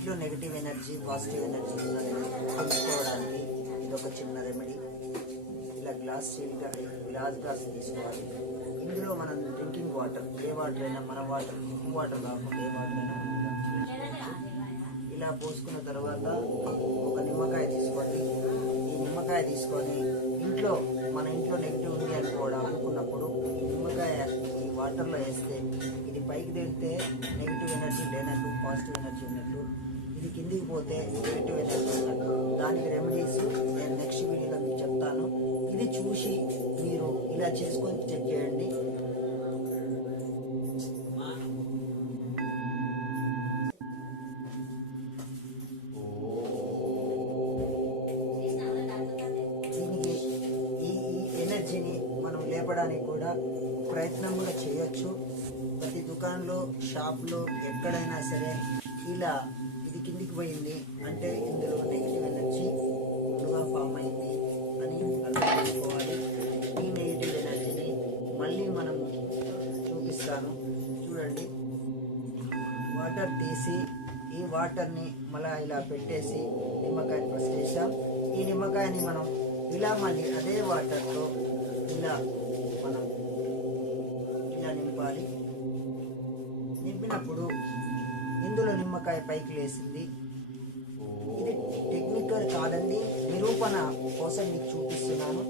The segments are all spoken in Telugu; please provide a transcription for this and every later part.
ఇంట్లో నెగిటివ్ ఎనర్జీ పాజిటివ్ ఎనర్జీ పంచుకోవడానికి ఇది ఒక చిన్న రెమెడీ ఇలా గ్లాస్ స్టీల్ గ్లాస్ గ్లాస్ తీసుకోవాలి. ఇందులో మనం డ్రింకింగ్ వాటర్ ఏ వాటర్ అయినా మన వాటర్ ఉప్పు వాటర్ కాకుండా ఏ వాటర్ అయినా ఇలా పోసుకున్న తర్వాత ఒక నిమ్మకాయ తీసుకోండి. ఈ నిమ్మకాయ తీసుకొని ఇంట్లో మన ఇంట్లో నెగిటివ్ ఉంది అనుకోవడం అనుకున్నప్పుడు వాటర్లో వేస్తే ఇది పైకి తిడితే నెగిటివ్ ఎనర్జీ లేనట్టు పాజిటివ్ ఎనర్జీ ఉన్నట్టు ఇది కిందికి పోతే నెగిటివ్ ఎనర్జీ ఉన్నట్టు. దానికి రెమెడీస్ నేను నెక్స్ట్ వీడియోలో మీకు చెప్తాను. ఇది చూసి మీరు ఇలా చేసుకొని చెక్ చేయండి. అమ్మడానికి కూడా ప్రయత్నం కూడా చేయొచ్చు. ప్రతి దుకాణంలో షాప్లో ఎక్కడైనా సరే ఇలా ఇది కిందికి పోయింది అంటే ఇందులో నెగిటివ్ ఎనర్జీ ఫుల్గా ఫామ్ అయింది అని అర్థం చేసుకోవాలి. ఈ నెగిటివ్ ఎనర్జీని మళ్ళీ మనం చూపిస్తాను. చూడండి. వాటర్ తీసి ఈ వాటర్ని మళ్ళీ ఇలా పెట్టేసి నిమ్మకాయని ఫస్ట్ చేసాం ఈ నిమ్మకాయని మనం ఇలా మళ్ళీ అదే వాటర్తో ఇలా నిమ్మకాయ పైకి లేసింది. ఇది టెక్నికల్ కాదండి నిరూపణ కోసం మీకు చూపిస్తున్నాను.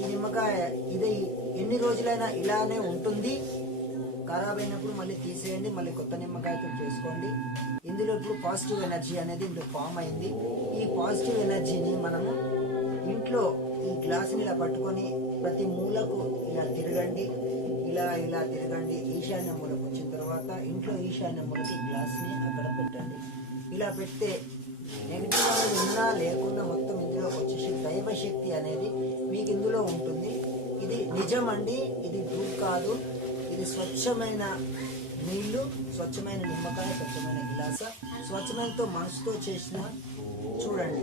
ఈ నిమ్మకాయ ఇది ఎన్ని రోజులైనా ఇలానే ఉంటుంది. ఖరాబ్ అయినప్పుడు మళ్ళీ తీసేయండి మళ్ళీ కొత్త నిమ్మకాయతో చేసుకోండి. ఇందులో ఇప్పుడు పాజిటివ్ ఎనర్జీ అనేది ఇందులో ఫామ్ అయింది. ఈ పాజిటివ్ ఎనర్జీని మనము ఇంట్లో ఈ గ్లాసుని ఇలా పట్టుకొని ప్రతి మూలకు ఇలా తిరగండి. ఇలా ఇలా తిరగండి. ఈశాన్య మూలకు వచ్చిన తర్వాత ఇంట్లో ఈశాన్య మూలకి గ్లాస్ని అక్కడ పెట్టండి. ఇలా పెడితే నెగిటివ్ అనేది ఉన్నా లేకున్నా మొత్తం ఇందులో వచ్చేసి దైవశక్తి అనేది మీకు ఇందులో ఉంటుంది. ఇది నిజం అండి ఇది డూప్ కాదు. ఇది స్వచ్ఛమైన నీళ్ళు స్వచ్ఛమైన నిమ్మకాయ స్వచ్ఛమైన గిలాస స్వచ్ఛమైనతో మనసుతో చేసిన చూడండి.